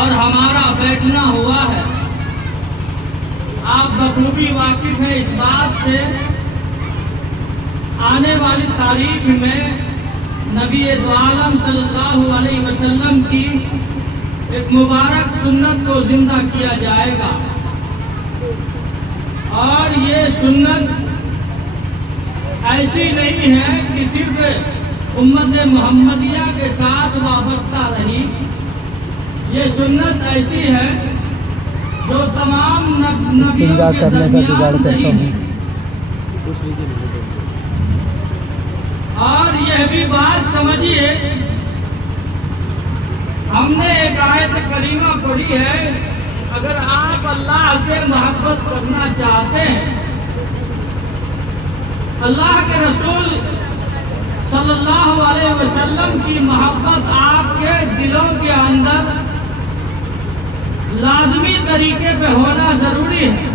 اور ہمارا بیٹھنا ہوا ہے۔ آپ بخوبی واقف ہیں اس بات سے، آنے والی تاریخ میں نبی دو عالم صلی اللہ علیہ وسلم کی ایک مبارک سنت کو زندہ کیا جائے گا، اور یہ سنت ایسی نہیں ہے کہ صرف امت محمدیہ کے ساتھ وابستہ رہی۔ یہ سنت ایسی ہے جو تمام نبیوں کے درمیان رہی ہے۔ اور یہ بھی بات سمجھیے، ہم نے ایک آیت کریمہ پڑھی ہے، اگر آپ اللہ سے محبت کرنا چاہتے ہیں، اللہ کے رسول صلی اللہ علیہ وسلم کی محبت آپ کے دلوں کے اندر لازمی طریقے پہ ہونا ضروری ہے۔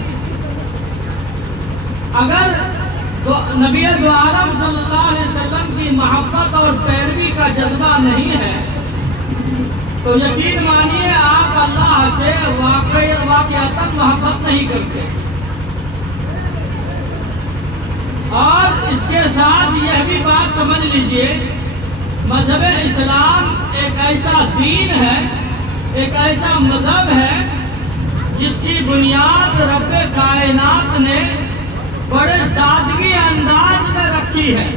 اگر نبی دو عالم صلی اللہ علیہ وسلم کی محبت اور پیروی کا جذبہ نہیں ہے تو یقین مانیے آپ اللہ سے واقعتاً محبت نہیں کرتے۔ اور اس کے ساتھ یہ بھی بات سمجھ لیجئے، مذہب اسلام ایک ایسا دین ہے، ایک ایسا مذہب ہے جس کی بنیاد رب کائنات نے بڑے سادگی انداز میں رکھی ہے۔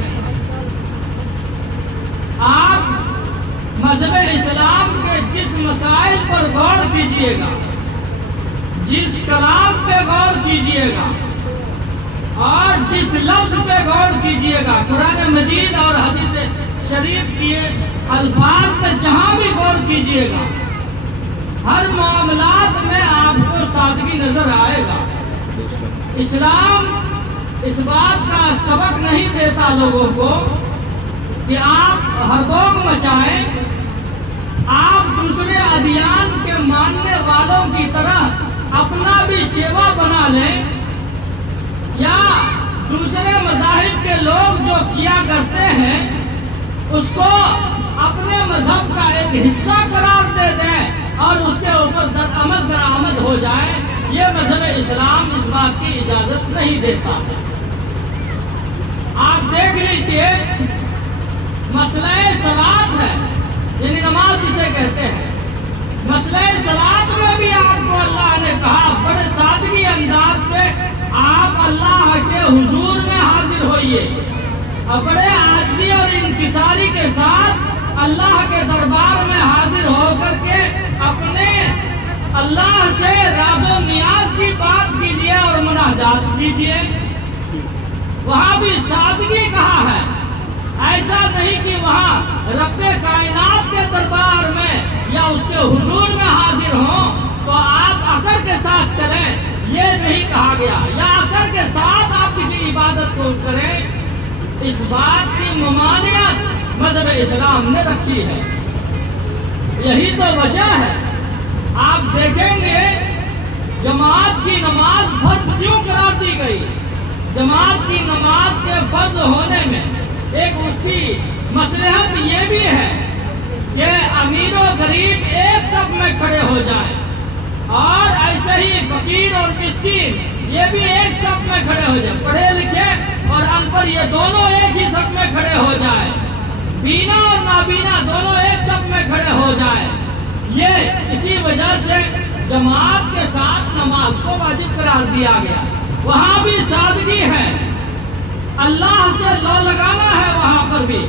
آپ مذہب اسلام کے جس مسائل پر غور کیجئے گا، جس کلام پہ غور کیجئے گا اور جس لفظ پہ غور کیجئے گا، قرآن مجید اور حدیث شریف کے الفاظ پہ جہاں بھی غور کیجئے گا، ہر معاملات میں آپ کو سادگی نظر آئے گا۔ اسلام اس بات کا سبق نہیں دیتا لوگوں کو کہ آپ ہڑبڑ مچائیں، آپ دوسرے ادیان کے ماننے والوں کی طرح اپنا بھی سیوا بنا لیں، یا دوسرے مذاہب کے لوگ جو کیا کرتے ہیں اس کو اپنے مذہب کا ایک حصہ قرار دے دیں اور اس کے اوپر درآمد ہو جائے۔ یہ مذہب اسلام اس بات کی اجازت نہیں دیتا۔ آپ دیکھ لیجئے، مسئلہ صلاۃ ہے، یعنی نماز جسے کہتے ہیں، مسئلہ صلاۃ میں بھی آپ کو اللہ نے کہا بڑے سادگی انداز سے آپ اللہ کے حضور میں حاضر ہوئیے، اور بڑے عاجزی اور انکساری کے ساتھ اللہ کے دربار میں حاضر ہو کر کے اپنے اللہ سے راز و نیاز کی بات کیجیے اور مناجات کیجیے۔ وہاں بھی سادگی کہا ہے، ایسا نہیں کہ وہاں رب کائنات کے دربار میں یا اس کے حضور میں حاضر ہوں تو آپ اکڑ کے ساتھ چلیں، یہ نہیں کہا گیا، یا اکڑ کے ساتھ آپ کسی عبادت کو کریں۔ اس بات کی ممانعت مذہب اسلام نے رکھی ہے۔ یہی تو وجہ ہے، آپ دیکھیں گے جماعت کی نماز فرض کیوں قرار دی گئی؟ جماعت کی نماز کے فرض ہونے میں ایک اس کی مصلحت یہ بھی ہے کہ امیر و غریب ایک صف میں کھڑے ہو جائیں، اور ایسے ہی فقیر اور مسکین یہ بھی ایک صف میں کھڑے ہو جائیں، پڑھے لکھے اور ان پڑھ یہ دونوں ایک ہی صف میں کھڑے ہو جائیں، بینا اور نابینا دونوں ایک صف میں کھڑے ہو جائیں۔ یہ اسی وجہ سے جماعت کے ساتھ نماز کو واجب قرار دیا گیا۔ وہاں بھی سادگی ہے، اللہ سے لو لگانا ہے، وہاں پر بھی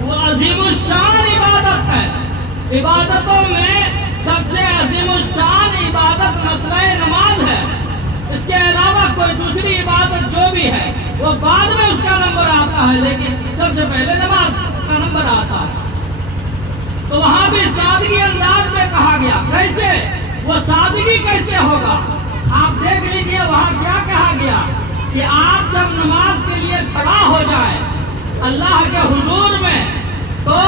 وہ عظیم الشان عبادت ہے۔ عبادتوں میں سب سے عظیم الشان عبادت مسئلہ نماز ہے۔ اس کے علاوہ کوئی دوسری عبادت جو بھی ہے وہ بعد میں اس کا نمبر آتا ہے، لیکن سب سے پہلے نماز کا نمبر آتا ہے۔ تو وہاں بھی سادگی انداز میں کہا گیا۔ کیسے وہ سادگی کیسے ہوگا؟ آپ دیکھ لیجئے وہاں کیا کہا گیا کہ آپ جب نماز کے لیے کھڑا ہو جائے اللہ کے حضور میں تو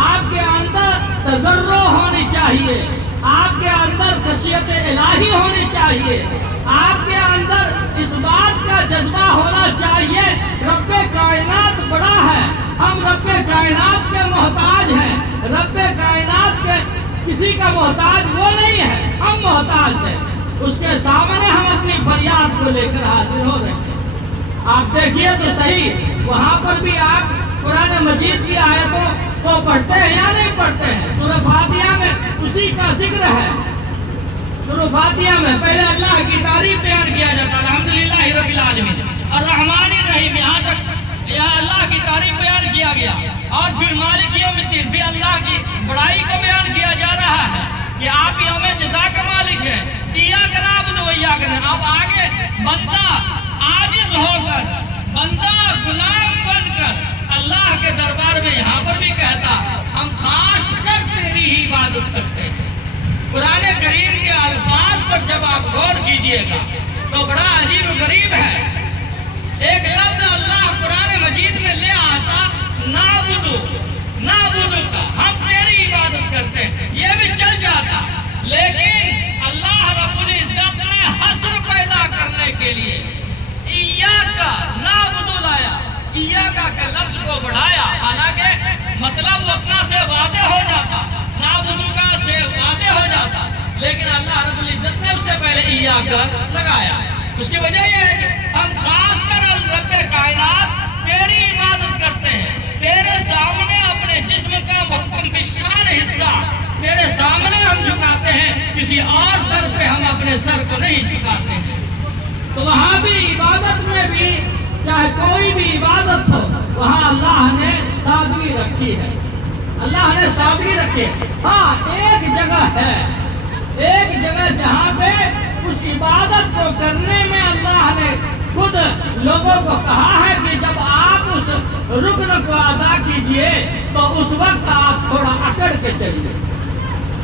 آپ کے اندر تضرع ہونی چاہیے، آپ کے اندر خشیت الہی ہونی چاہیے، آپ کے اندر اس بات کا جذبہ ہونا چاہیے رب کائنات بڑا ہے، ہم رب کائنات کے محتاج ہیں، رب کائنات کے کسی کا محتاج وہ نہیں ہے، ہم محتاج ہیں، اس کے سامنے ہم اپنی فریاد کو لے کر حاضر ہو رہے ہیں۔ آپ دیکھیے تو صحیح، وہاں پر بھی آپ قرآن مجید کی آیتوں کو پڑھتے ہیں یا نہیں پڑھتے ہیں؟ سورہ فاتحہ میں اسی کا ذکر ہے۔ سورہ فاتحہ میں پہلے اللہ کی تعریف بیان کیا جاتا ہے، الحمدللہ رب العالمین الرحمن الرحیم، یہاں تک یہاں اللہ کی تعریف بیان کیا گیا، اور پھر مالک یوم الدین، پھر اللہ کی بڑائی کو بیان کیا جا رہا ہے کہ آپ یوم جزا کا مالک ہیں، ایاک نعبد و ایاک نستعین۔ اب آگے بندہ عاجز ہو کر، بندہ غلام بن کر اللہ کے دربار میں یہاں پر بھی کہتا ہم خاص کر تیری ہی عبادت کرتے ہیں۔ قرآن کریم کے الفاظ پر جب آپ غور کیجئے گا تو بڑا عجیب و غریب ہے۔ ایک لفظ اللہ قرآن مجید میں لے آتا نعبدو کا، ہم تیری عبادت کرتے ہیں، یہ بھی چل جاتا، لیکن اللہ رب العزت نے حصر پیدا کرنے کے لیے ایاک نعبدو لایا، ایاک کا لفظ کو بڑھایا، حالانکہ مطلب اتنا سے واضح ہو جاتا، نعبدو کا سے واضح ہو جاتا، لیکن اللہ رب العزت نے اس سے پہلے ایاک لگایا۔ اس کی وجہ یہ ہے کہ ہم خاص کر رب کائنات تیری عبادت کرتے ہیں، تیرے سامنے اپنے جسم کا مکمل بشان حصہ تیرے سامنے ہم جھکاتے ہیں، کسی اور در پہ ہم اپنے سر کو نہیں جھکاتے ہیں۔ تو وہاں بھی عبادت میں بھی چاہے کوئی بھی عبادت ہو، وہاں اللہ نے سادگی رکھی ہے، اللہ نے سادگی رکھی ہے۔ ہاں ایک جگہ ہے، ایک جگہ جہاں پہ اس عبادت کو کرنے میں اللہ نے خود لوگوں کو کہا ہے کہ جب آپ اس رکن کو ادا کیجئے تو اس وقت آپ تھوڑا اکڑ کے چلیے،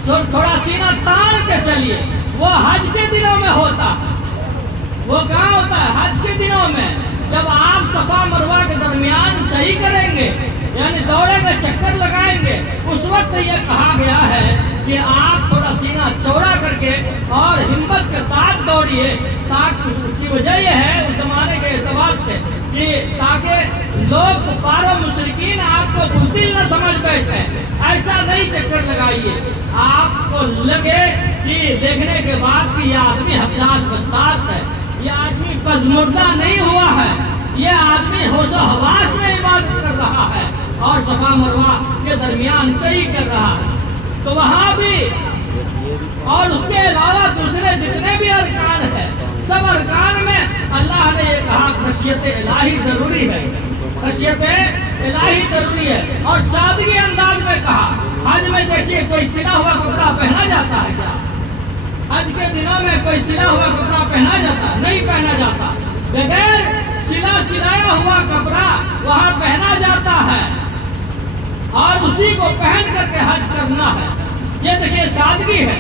تھوڑا سینہ تان کے چلیے۔ وہ حج کے دنوں میں ہوتا ہے، وہ کہاں ہوتا ہے؟ حج کے دنوں میں، جب آپ صفا مروہ کے درمیان صحیح کریں گے، یعنی دوڑیں گے، چکر لگائیں گے، اس وقت یہ کہا گیا ہے کہ آپ تھوڑا سینہ چوڑا کر کے اور ہمت کے ساتھ دوڑیے، تاکہ اس کی وجہ یہ ہے اس زمانے کے اعتبار سے کہ تاکہ لوگ کفار و مشرکین آپ کو بزدل نہ سمجھ بیٹھے، ایسا نہیں چکر لگائیے، آپ کو لگے کہ دیکھنے کے بعد کہ یہ آدمی حساس بساس ہے، یہ آدمی پزمردہ نہیں ہوا ہے، یہ آدمی ہوش و حواس میں عبادت کر رہا ہے اور صفا مروہ کے درمیان صحیح کر رہا ہے۔ تو وہاں بھی اور اس کے علاوہ دوسرے جتنے بھی ارکان ہیں، سب ارکان میں اللہ نے یہ کہا خشیت الہی ضروری ہے، خشیت الہی ضروری ہے، اور سادگی انداز میں کہا۔ حج میں دیکھیے کوئی سلا ہوا کپڑا پہنا جاتا ہے کیا؟ حج کے دنوں میں کوئی سلا ہوا کپڑا پہنا جاتا؟ نہیں پہنا جاتا، بغیر سلایا ہوا کپڑا وہاں پہنا جاتا ہے اور اسی کو پہن کر کے حج کرنا ہے۔ یہ دیکھیے سادگی ہے۔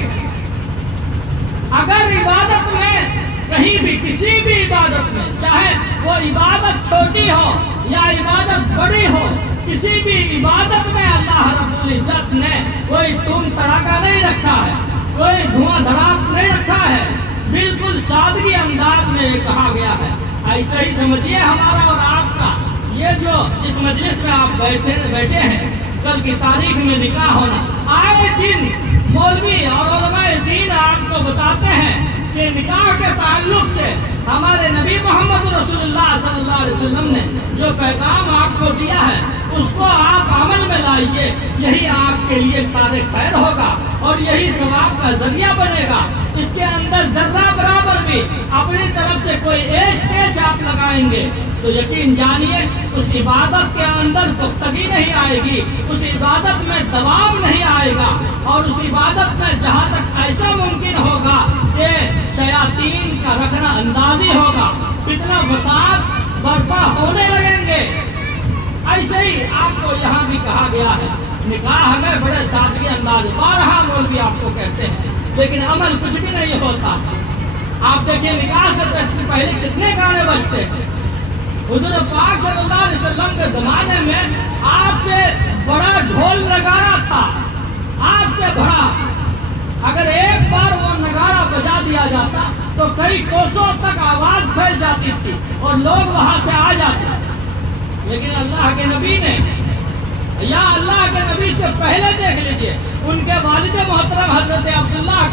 اگر عبادت میں کہیں بھی کسی بھی عبادت میں، چاہے وہ عبادت چھوٹی ہو یا عبادت بڑی ہو، کسی بھی عبادت میں اللہ رب العزت نے کوئی تم تڑاکا نہیں رکھا ہے، کوئی دھواں دھڑاک نہیں رکھا ہے، بالکل سادگی انداز میں یہ کہا گیا ہے۔ ایسا ہی سمجھیے ہمارا اور آپ کا یہ جو اس مجلس میں آپ بیٹھے ہیں، کل کی تاریخ میں نکاح ہونا، آئے دن مولوی اور علماء دین آپ کو بتاتے ہیں کہ نکاح کے تعلق سے ہمارے نبی محمد رسول اللہ صلی اللہ علیہ وسلم نے جو پیغام آپ کو دیا ہے اس کو آپ عمل میں لائیے، یہی آپ کے لیے کار خیر ہوگا اور یہی ثواب کا ذریعہ بنے گا۔ اس کے اندر ذرہ برابر بھی اپنی طرف سے کوئی ایج پیچ آپ لگائیں گے تو یقین جانیے اس عبادت کے اندر پختگی نہیں آئے گی، اس عبادت میں دوام نہیں آئے گا، اور اس عبادت میں جہاں تک ایسا ممکن ہوگا کہ شیاطین کا رکھنا اندازی ہوگا، فتنہ فساد برپا ہونے لگیں گے۔ ایسے ہی آپ کو یہاں بھی کہا گیا ہے نکاح میں بڑے سادگی انداز، بارہا مولوی آپ کو کہتے ہیں، لیکن عمل کچھ بھی نہیں ہوتا۔ آپ دیکھیں نکاح سے پہلے کتنے گانے بجتے ہیں۔ حضور پاک صلی اللہ علیہ وسلم کے زمانے میں آپ سے بڑا ڈھول نگارا تھا، آپ سے بڑا، اگر ایک بار وہ نگارا بجا دیا جاتا تو کئی کوسوں تک آواز پھیل جاتی تھی اور لوگ وہاں سے آ جاتے۔ لیکن اللہ کے نبی نے، یا اللہ کے نبی سے پہلے دیکھ لیجئے ان کے والد محترم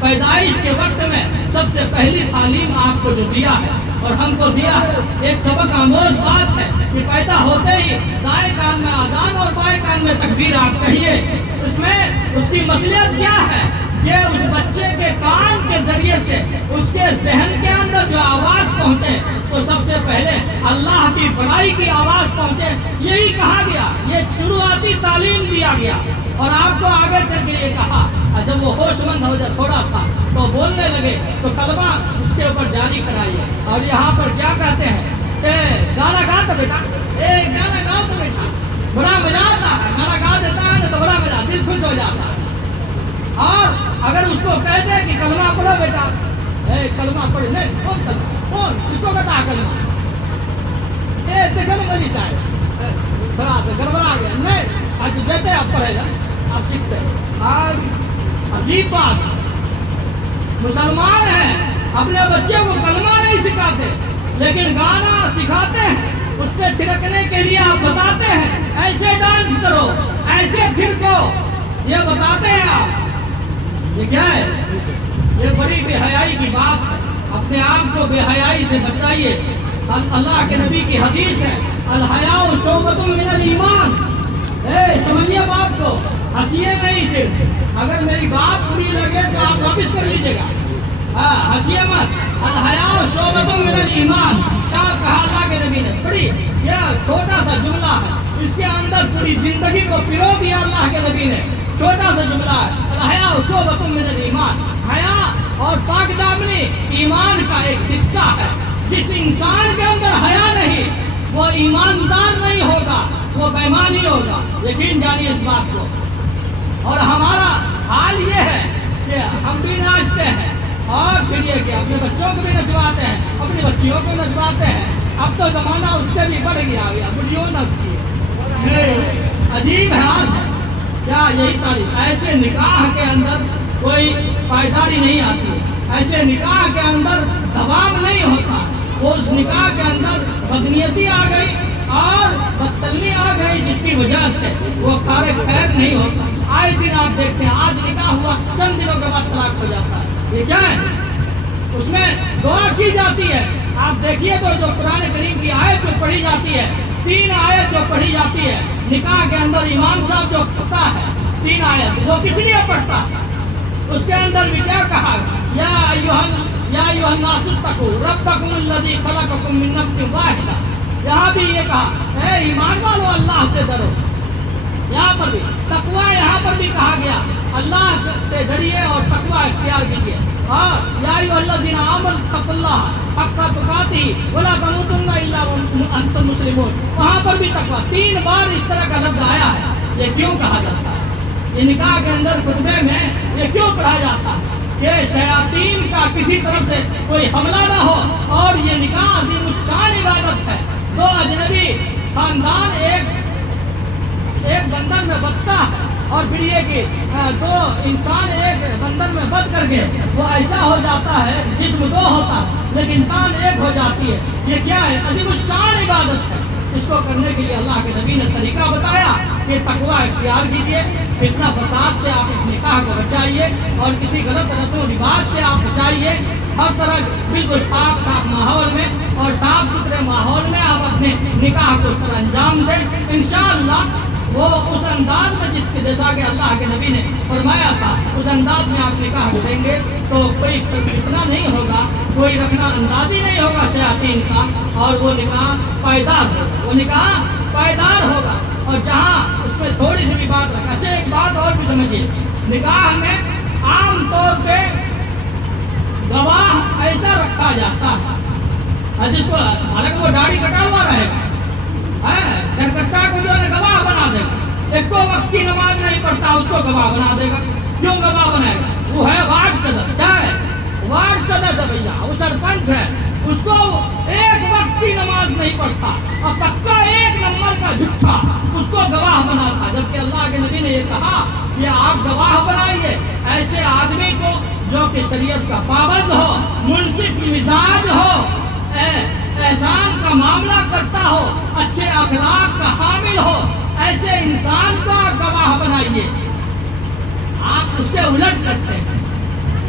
پیدائش کے وقت میں سب سے پہلی تعلیم آپ کو جو دیا ہے اور ہم کو دیا ہے، ایک سبق آموز بات ہے کہ پیدا ہوتے ہی دائیں کان میں اذان اور بائیں کان میں تکبیر آپ کہیے۔ اس میں اس کی مصلحت کیا ہے کہ اس بچے کے کان کے ذریعے سے اس کے ذہن کے اندر جو آواز پہنچے تو سب سے پہلے اللہ کی بڑائی کی آواز پہنچے، یہی کہا گیا، یہ شروعاتی تعلیم دیا گیا۔ اور آپ کو آگے چل کے یہ کہا، جب وہ ہوش مند ہو جائے تھوڑا سا تو بولنے لگے تو کلمہ اس کے اوپر جاری کرائیے۔ اور یہاں پر کیا کہتے ہیں کہ گانا گا تو بیٹا، گانا گاؤ تو بیٹا، بڑا مزہ آتا ہے، گانا گا دیتا ہے تو بڑا مزہ، دل خوش ہو جاتا ہے۔ اور اگر اس کو کہتے ہیں کہ کلمہ پڑھو بیٹا، کلمہ پڑھے نہیں، کون کلمہ، کون اس کو بتا کلمہ، دیکھو نا بلی صاحب بڑا سے گڑبڑا گیا، نہیں آج دیتے آپ پڑھے گا، آپ سیکھتے آج۔ عجیب بات، مسلمان ہیں اپنے بچے کو کلمہ نہیں سکھاتے لیکن گانا سکھاتے ہیں، اس پہ تھرکنے کے لیے آپ بتاتے ہیں ایسے ڈانس کرو، ایسے تھرکو، یہ بتاتے ہیں آپ۔ یہ کیا ہے؟ یہ بڑی بے حیائی کی بات ہے، اپنے آپ کو بے حیائی سے بچائیے۔ اللہ کے نبی کی حدیث ہے، الحیاء شعبۃ من الایمان۔ سمجھیے بات کو، ہنسیے نہیں، صرف اگر میری بات بری لگے تو آپ واپس کر لیجیے گا، ہنسیے مت۔ الحیاء شعبۃ من الایمان، کیا کہا اللہ کے نبی نے؟ بڑی یہ چھوٹا سا جملہ ہے، اس کے اندر پوری زندگی کو پرو دیا اللہ کے نبی نے۔ چھوٹا سا جملہ ہے، الحیاء شعبۃ من الایمان۔ حیا اور پاک دامنی ایمان کا ایک حصہ ہے۔ جس انسان کے اندر حیا نہیں وہ ایماندار نہیں ہوگا، وہ بےمانی ہوگا، یقین جانیے اس بات کو۔ اور ہمارا حال یہ ہے کہ ہم بھی ناچتے ہیں اور پھر یہ کہ اپنے بچوں کو بھی نچواتے ہیں، اپنی بچیوں کو نچواتے ہیں۔ اب تو زمانہ اس سے بھی بڑھ گیا، بڑھیوں نچتی ہے، عجیب حال ہے۔ کیا یہی تعلیم؟ ایسے نکاح کے اندر کوئی پائیداری نہیں آتی، ایسے نکاح کے اندر دباؤ نہیں ہوتا، وہ اس نکاح کے اندر بدنیتی آ گئی اور بدتمیزی آ گئی، جس کی وجہ سے وہ کار خیر نہیں ہوتا۔ آئے دن آپ دیکھتے ہیں، آج نکاح ہوا چند دنوں کے بعد طلاق ہو جاتا ہے۔ یہ کیا ہے؟ اس میں دعا کی جاتی ہے، آپ دیکھیے تو جو قرآن کریم کی آیت جو پڑھی جاتی ہے، 3 آیت جو پڑھی جاتی ہے نکاح کے اندر، امام صاحب جو پڑھتا ہے 3 آیت، وہ کس لیے پڑھتا ہے؟ اس کے اندر بھی کیا کہا؟ یا ایھا الناس اتقوا ربکم الذی خلقکم من نفس واحدہ۔ یہاں بھی یہ کہا، اے ایمان والو اللہ سے ڈرو۔ یہاں پر بھی تقویٰ، یہاں پر بھی کہا گیا اللہ سے ڈریے اور تقویٰ اختیار کیجیے۔ اور یا ایھا الذین آمنوا اتقوا اللہ حق تقاتہ ولا تموتن الا وانتم مسلمون۔ وہاں پر بھی تقویٰ 3 بار اس طرح کا لفظ آیا ہے۔ یہ کیوں کہا جاتا ہے؟ یہ نکاح کے اندر خطبے میں یہ کیوں پڑھا جاتا ہے کہ شیاطین کا کسی طرف سے کوئی حملہ نہ ہو، اور یہ نکاح عظیم الشان عبادت ہے۔ 2 اجنبی خاندان ایک بندر میں بستا ہے، اور پھر یہ کہ 2 انسان ایک بندر میں بس کر کے وہ ایسا ہو جاتا ہے، جسم 2 ہوتا ہے لیکن تان ایک ہو جاتی ہے۔ یہ کیا ہے؟ عظیم الشان عبادت ہے۔ اس کو کرنے کے لیے اللہ کے نبی نے طریقہ بتایا کہ تقویٰ اختیار کیجیے، فتنہ فساد سے آپ اس نکاح کو بچائیے، اور کسی غلط رسم و رواج سے آپ بچائیے۔ ہر طرح بالکل پاک صاف ماحول میں اور صاف ستھرے ماحول میں آپ اپنے نکاح کو سر انجام دیں۔ انشاءاللہ وہ اس انداز میں جیسا کہ اللہ کے نبی نے فرمایا تھا، اس انداز میں آپ نکاح کریں گے تو کوئی فتنہ نہیں ہوگا، کوئی رکھنا اندازی نہیں ہوگا شیاطین کا، اور وہ نکاح پائیدار ہوگا، وہ نکاح پائیدار ہوگا۔ اور جہاں اس میں تھوڑی سی بھی بات رکھا، اچھا ایک بات اور بھی سمجھیے، نکاح میں عام طور پہ گواہ ایسا رکھا جاتا ہے جس کو، حالانکہ وہ داڑھی کٹا ہوا رہے گا، درکٹا کو جو ہے گواہ بنا دے گا، ایک کو وقت کی نماز نہیں پڑھتا اس کو گواہ بنا دے گا۔ کیوں گواہ بنائے گا؟ وہ ہے وارڈ صدر، کیا ہے؟ وارڈ صدر ہے بھیا، وہ سرپنچ ہے، اس کو ایک وقت کی نماز نہیں پڑھتا اور پکا 1 نمبر کا جھوٹا، اس کو گواہ بناتا۔ جبکہ اللہ کے نبی نے یہ کہا کہ آپ گواہ بنائیے ایسے آدمی کو جو کہ شریعت کا پابند ہو، منصف مزاج ہو، احسان کا معاملہ کرتا ہو، اچھے اخلاق کا حامل ہو، ایسے انسان کو آپ گواہ بنائیے۔ آپ اس کے الٹ کرتے ہیں،